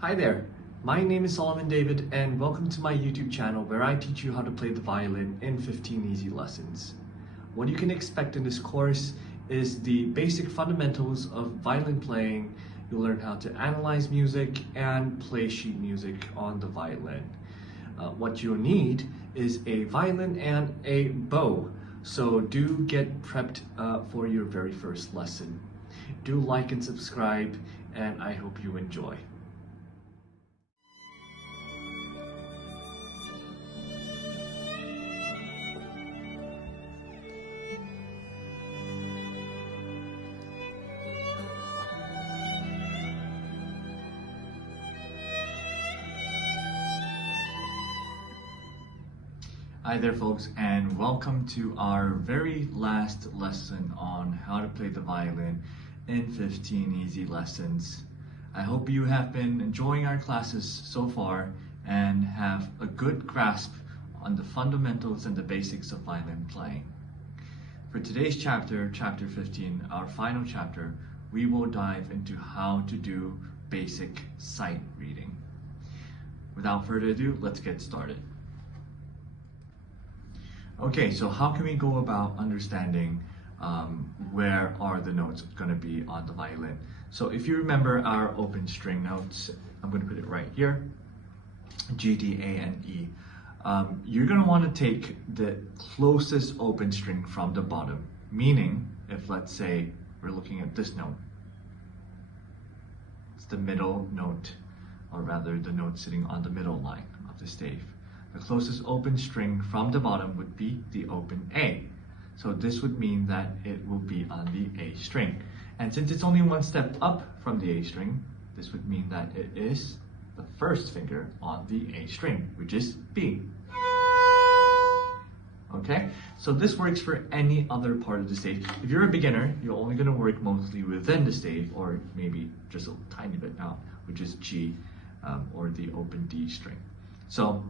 Hi there, my name is Solomon David and welcome to my YouTube channel where I teach you how to play the violin in 15 easy lessons. What you can expect in this course is the basic fundamentals of violin playing. You'll learn how to analyze music and play sheet music on the violin. What you'll need is a violin and a bow, so do get prepped for your very first lesson. Do like and subscribe, and I hope you enjoy. Hi there folks, and welcome to our very last lesson on how to play the violin in 15 easy lessons. I hope you have been enjoying our classes so far and have a good grasp on the fundamentals and the basics of violin playing. For today's chapter, chapter 15, our final chapter, we will dive into how to do basic sight reading. Without further ado, let's get started. Okay, so how can we go about understanding where are the notes going to be on the violin? So if you remember our open string notes, I'm going to put it right here, G, D, A, and E. You're going to want to take the closest open string from the bottom, meaning if let's say we're looking at this note, it's the middle note, or rather the note sitting on the middle line of the stave. The closest open string from the bottom would be the open A. So this would mean that it will be on the A string. And since it's only one step up from the A string, this would mean that it is the first finger on the A string, which is B. Okay, so this works for any other part of the stave. If you're a beginner, you're only going to work mostly within the stave, or maybe just a tiny bit out, which is G, or the open D string. So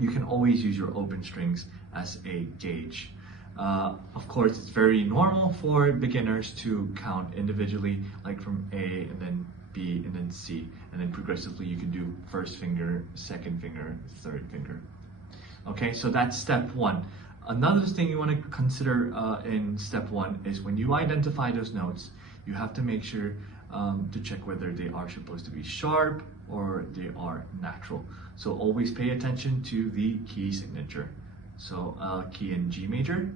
you can always use your open strings as a gauge. Of course, it's very normal for beginners to count individually, like from A and then B and then C, and then progressively you can do first finger, second finger, third finger. Okay, so that's step one. Another thing you want to consider in step one is when you identify those notes, you have to make sure to check whether they are supposed to be sharp or they are natural. So always pay attention to the key signature. So key in G major,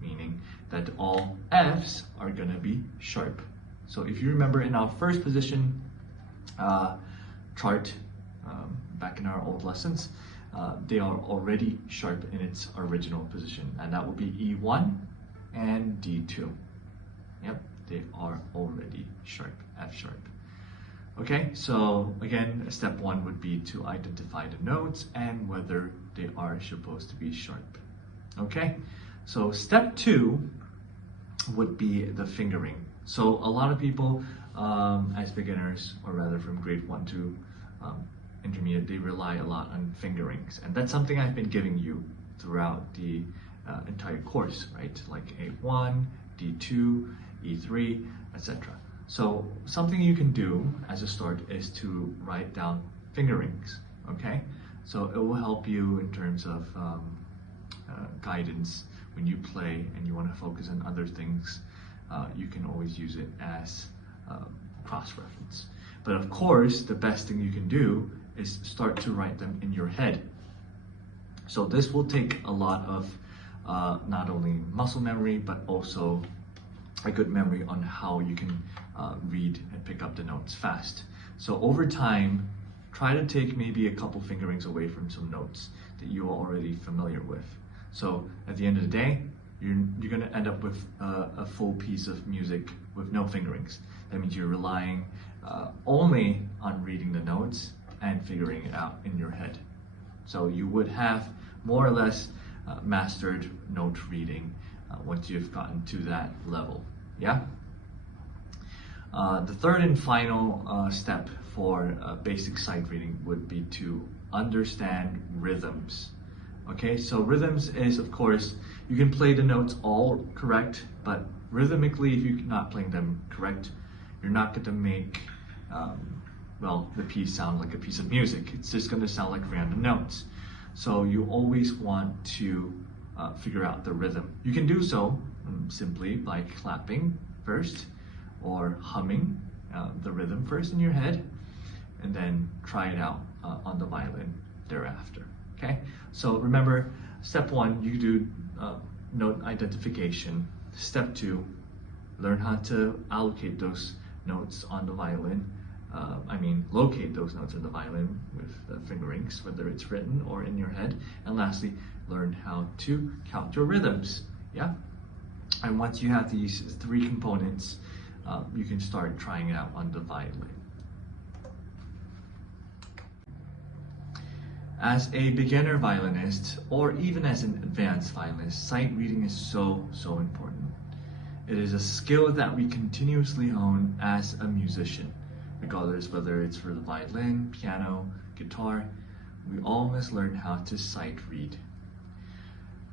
meaning that all Fs are going to be sharp. So if you remember in our first position chart back in our old lessons, they are already sharp in its original position, and that will be E1 and D2. Yep, they are already sharp, F sharp. Okay, so again, step one would be to identify the notes and whether they are supposed to be sharp. Okay, so step two would be the fingering. So a lot of people as beginners, or rather from grade 1 to intermediate, they rely a lot on fingerings, and that's something I've been giving you throughout the entire course, right? Like A1, D2, E3, etc. So something you can do as a start is to write down fingerings, okay? So it will help you in terms of guidance when you play and you want to focus on other things. You can always use it as cross-reference. But of course, the best thing you can do is start to write them in your head. So this will take a lot of not only muscle memory, but also a good memory on how you can read and pick up the notes fast. So over time, try to take maybe a couple fingerings away from some notes that you are already familiar with. So at the end of the day, you're going to end up with a full piece of music with no fingerings. That means you're relying only on reading the notes and figuring it out in your head. So you would have more or less mastered note reading once you've gotten to that level, yeah? The third and final step for basic sight reading would be to understand rhythms. Okay, so rhythms is, of course, you can play the notes all correct, but rhythmically, if you're not playing them correct, you're not going to make well, the piece sound like a piece of music. It's just going to sound like random notes. So you always want to figure out the rhythm. You can do so simply by clapping first or humming the rhythm first in your head, and then try it out on the violin thereafter. Okay, so remember, step 1, you do note identification. Step 2, learn how to allocate those notes on the violin. Locate those notes on the violin with fingerings, whether it's written or in your head. And lastly, learn how to count your rhythms. Yeah. And once you have these 3 components, you can start trying it out on the violin. As a beginner violinist, or even as an advanced violinist, sight reading is so important. It is a skill that we continuously hone as a musician, regardless whether it's for the violin, piano, guitar. We all must learn how to sight read.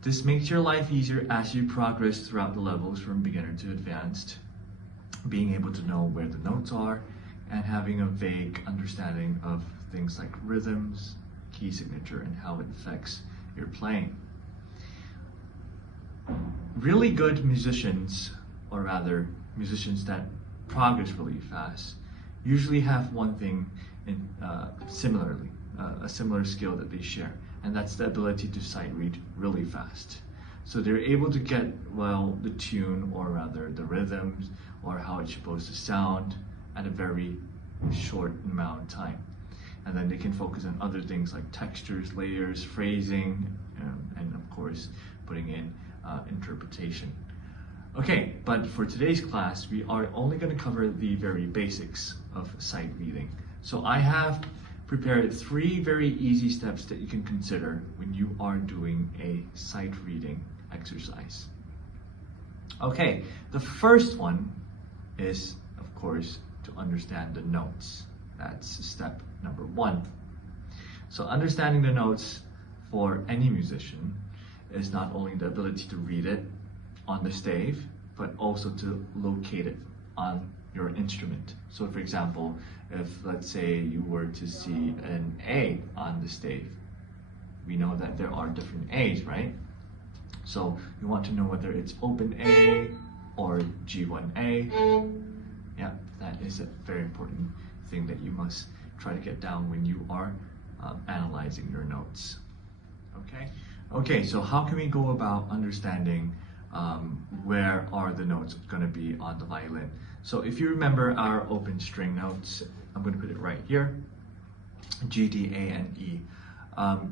This makes your life easier as you progress throughout the levels from beginner to advanced, being able to know where the notes are and having a vague understanding of things like rhythms, key signature, and how it affects your playing. Really good musicians, or rather musicians that progress really fast, usually have one thing similarly, a similar skill that they share, and that's the ability to sight read really fast. So they're able to get, well, the tune, or rather the rhythms, or how it's supposed to sound at a very short amount of time. And then they can focus on other things like textures, layers, phrasing, and of course, putting in interpretation. Okay, but for today's class, we are only going to cover the very basics of sight reading. So I have prepared 3 very easy steps that you can consider when you are doing a sight reading exercise. Okay, the first one is, of course, to understand the notes. That's step number 1. So understanding the notes for any musician is not only the ability to read it on the stave, but also to locate it on your instrument. So for example, if let's say you were to see an A on the stave, we know that there are different A's, right? So you want to know whether it's open A or G1A. Yeah, that is a very important thing that you must try to get down when you are analyzing your notes. Okay, so how can we go about understanding where are the notes going to be on the violin? So if you remember our open string notes, I'm going to put it right here, G, D, A, and E.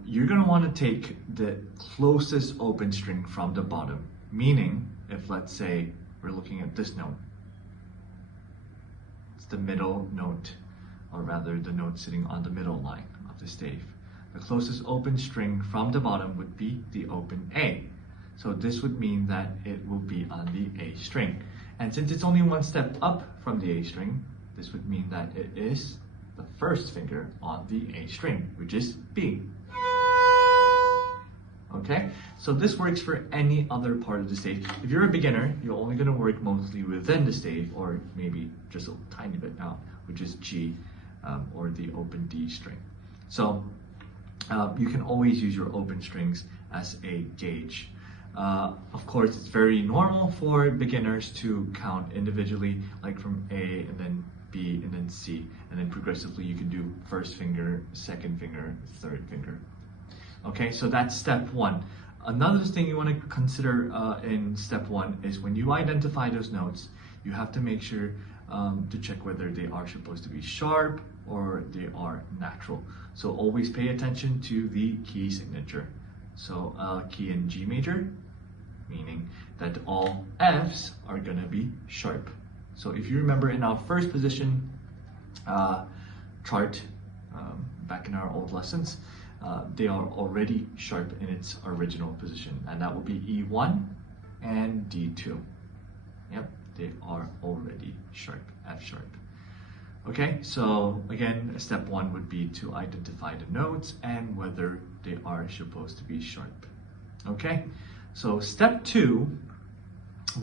You're going to want to take the closest open string from the bottom, meaning if let's say we're looking at this note, it's the middle note, or rather the note sitting on the middle line of the stave. The closest open string from the bottom would be the open A. So this would mean that it will be on the A string. And since it's only 1 step up from the A string, this would mean that it is the first finger on the A string, which is B. Okay, so this works for any other part of the stave. If you're a beginner, you're only going to work mostly within the stave, or maybe just a tiny bit out, which is G, or the open D string. So you can always use your open strings as a gauge. Of course, it's very normal for beginners to count individually, like from A and then B and then C, and then progressively you can do first finger, second finger, third finger. Okay, so that's step 1. Another thing you want to consider in step 1 is when you identify those notes, you have to make sure to check whether they are supposed to be sharp or they are natural. So always pay attention to the key signature. So key in G major, meaning that all Fs are going to be sharp. So if you remember in our first position chart back in our old lessons, they are already sharp in its original position, and that will be E1 and D2. Yep, they are already sharp, F sharp. Okay, so again, step 1 would be to identify the notes and whether they are supposed to be sharp. Okay, so step 2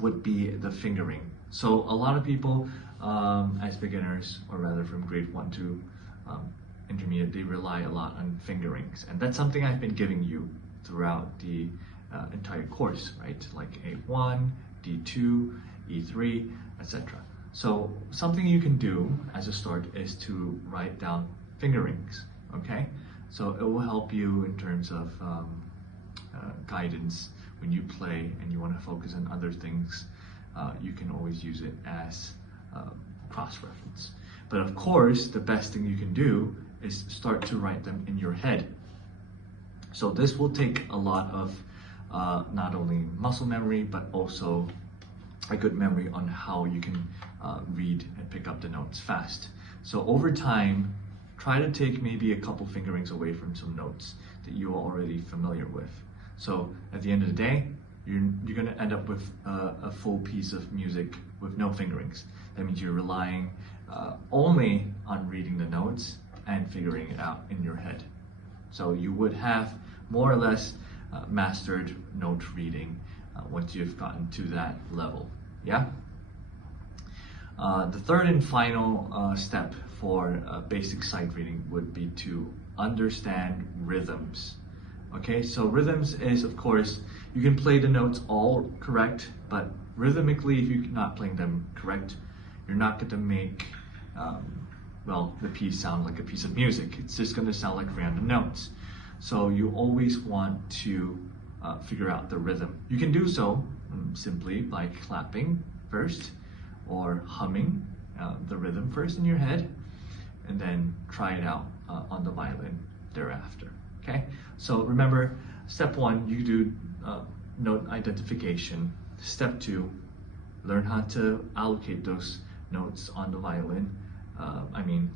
would be the fingering. So a lot of people as beginners, or rather from grade 1 to intermediate, they rely a lot on fingerings, and that's something I've been giving you throughout the entire course, right? Like A1, D2, E3, etc. So something you can do as a start is to write down fingerings, okay? So it will help you in terms of guidance when you play and you want to focus on other things. You can always use it as cross-reference. But of course, the best thing you can do is start to write them in your head. So this will take a lot of not only muscle memory, but also a good memory on how you can read and pick up the notes fast. So over time, try to take maybe a couple fingerings away from some notes that you are already familiar with. So at the end of the day, you're going to end up with a full piece of music with no fingerings. That means you're relying only on reading the notes and figuring it out in your head. So you would have more or less mastered note reading once you've gotten to that level. Yeah? The third and final step for basic sight reading would be to understand rhythms. Okay, so rhythms is, of course, you can play the notes all correct, but rhythmically, if you're not playing them correct, you're not going to make, well, the piece sound like a piece of music. It's just going to sound like random notes. So you always want to figure out the rhythm. You can do so simply by clapping first or humming the rhythm first in your head, and then try it out on the violin thereafter. Okay, so remember, step one, you do note identification. Step two, learn how to allocate those notes on the violin.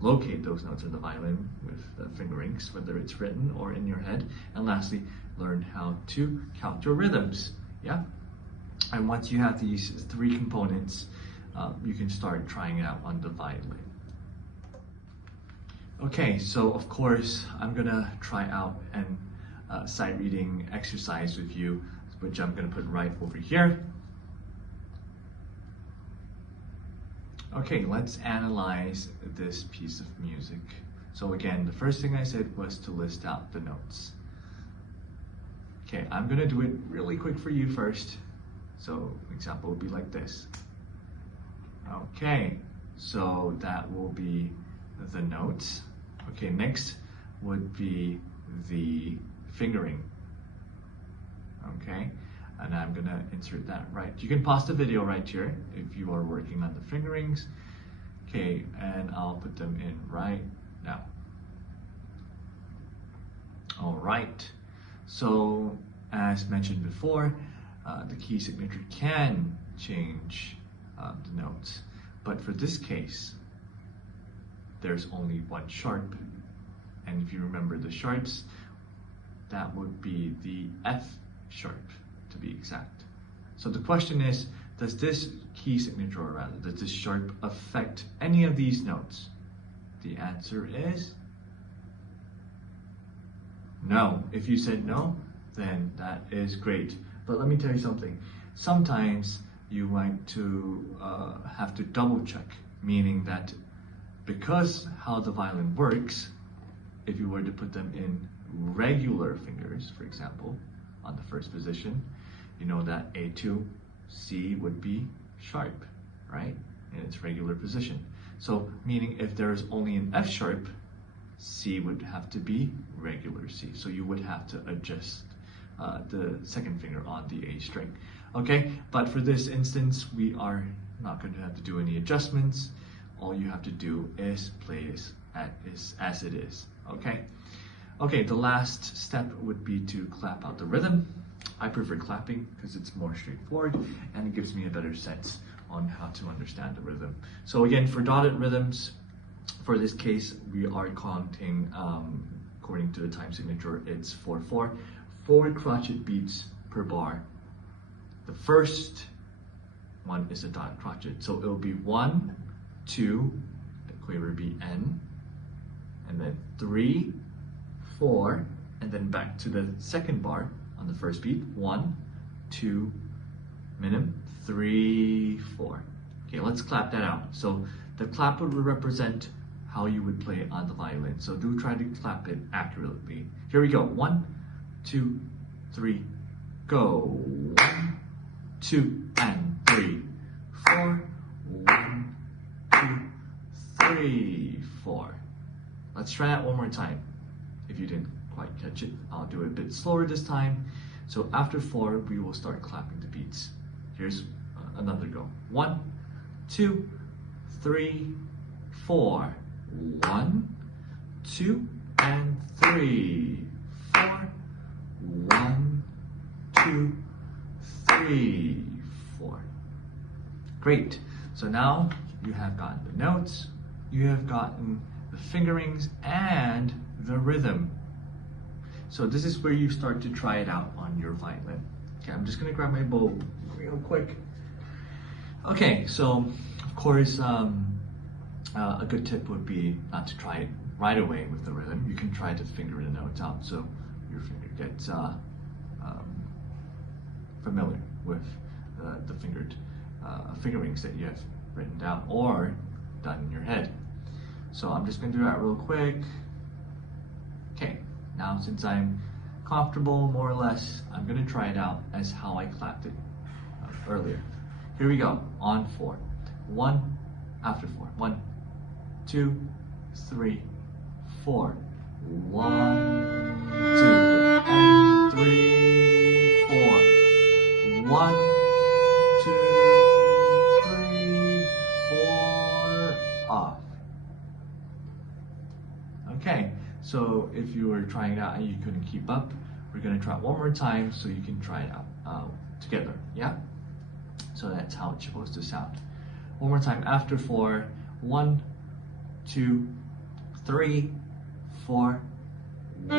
Locate those notes on the violin with the fingerings, whether it's written or in your head. And lastly, learn how to count your rhythms. Yeah, and once you have these three components, you can start trying it out on the violin. Okay, so of course, I'm gonna try out an sight reading exercise with you, which I'm gonna put right over here. Okay, let's analyze this piece of music. So again, the first thing I said was to list out the notes. Okay, I'm gonna do it really quick for you first. So an example would be like this. Okay, so that will be the notes. Okay, next would be the fingering. Okay, and I'm gonna insert that right. You can pause the video right here if you are working on the fingerings. Okay, and I'll put them in right now. All right, so as mentioned before, the key signature can change the notes, but for this case, there's only one sharp, and if you remember the sharps, that would be the F sharp to be exact. So the question is, does this key signature, or rather, does this sharp affect any of these notes? The answer is no. If you said no, then that is great. But let me tell you something. Sometimes you might have to double check, meaning that because how the violin works, if you were to put them in regular fingers, for example, on the first position, you know that A2, C would be sharp, right? In its regular position. So meaning if there's only an F sharp, C would have to be regular C. So you would have to adjust the second finger on the A string. Okay, but for this instance, we are not going to have to do any adjustments. All you have to do is play it as it is, okay? Okay, the last step would be to clap out the rhythm. I prefer clapping because it's more straightforward and it gives me a better sense on how to understand the rhythm. So again, for dotted rhythms, for this case, we are counting, according to the time signature, it's 4/4, 4 crotchet beats per bar. The first one is a dotted crotchet, so it'll be 1, 2, the quaver would be N, and then 3, 4, and then back to the second bar on the first beat. 1, 2, minim, 3, 4. Okay, let's clap that out. So the clap would represent how you would play on the violin. So do try to clap it accurately. Here we go. 1, 2, 3, go. 1, 2, and 3, 4. 1, 2, 3, 4. Let's try that one more time. If you didn't quite catch it, I'll do it a bit slower this time. So after 4, we will start clapping the beats. Here's another go. 1, 2, 3, 4. 1, 2, and 3, 4. 1, 2, 3, 4. Great. So now you have gotten the notes, you have gotten the fingerings, and the rhythm. So this is where you start to try it out on your violin. Okay, I'm just gonna grab my bow real quick. Okay, so of course, a good tip would be not to try it right away with the rhythm. You can try to finger the notes out so your finger gets familiar with the fingerings that you have written down or done in your head. So I'm just going to do that real quick. Okay, now since I'm comfortable more or less, I'm going to try it out as how I clapped it earlier. Here we go, on 4. 1, after 4. 1, 2, 3, 4. 1, 2, and 3, 4. 1, 2, 3, 4, off. Okay, so if you were trying it out and you couldn't keep up, we're going to try it one more time so you can try it out together, yeah? So that's how it's supposed to sound. One more time after 4. 1, 2, 3, 4. 1, 2,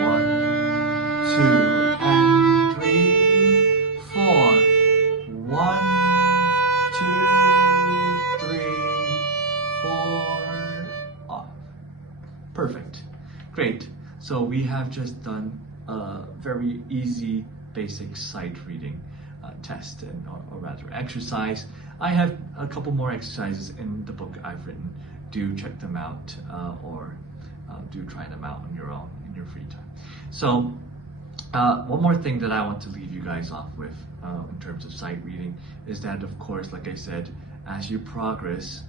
and 3, 4. 1, 2, 3, 4, off. Perfect. Great. So we have just done a very easy basic sight reading test, or rather exercise. I have a couple more exercises in the book I've written. Do check them out, or do try them out on your own in your free time. So one more thing that I want to leave you guys off with in terms of sight reading is that, of course, like I said, as you progress,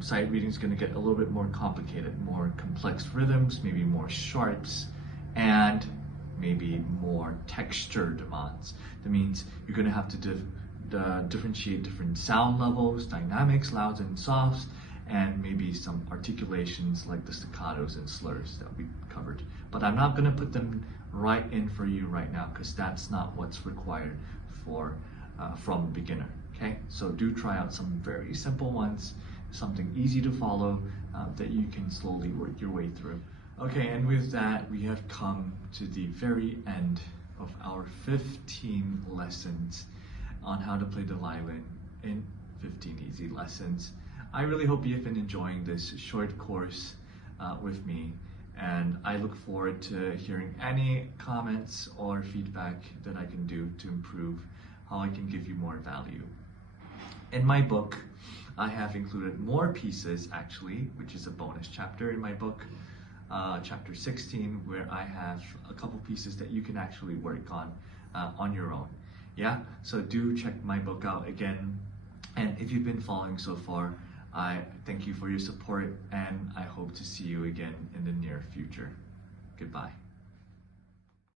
sight reading is going to get a little bit more complicated, more complex rhythms, maybe more sharps, and maybe more texture demands. That means you're going to have to differentiate different sound levels, dynamics, louds and softs, and maybe some articulations like the staccatos and slurs that we covered. But I'm not going to put them right in for you right now because that's not what's required for from a beginner. Okay, so do try out some very simple ones, something easy to follow that you can slowly work your way through. Okay, and with that, we have come to the very end of our 15 lessons on how to play the violin in 15 easy lessons. I really hope you've been enjoying this short course with me, and I look forward to hearing any comments or feedback that I can do to improve how I can give you more value. In my book, I have included more pieces actually, which is a bonus chapter in my book, chapter 16, where I have a couple pieces that you can actually work on your own. Yeah, so do check my book out again. And if you've been following so far, I thank you for your support, and I hope to see you again in the near future. Goodbye.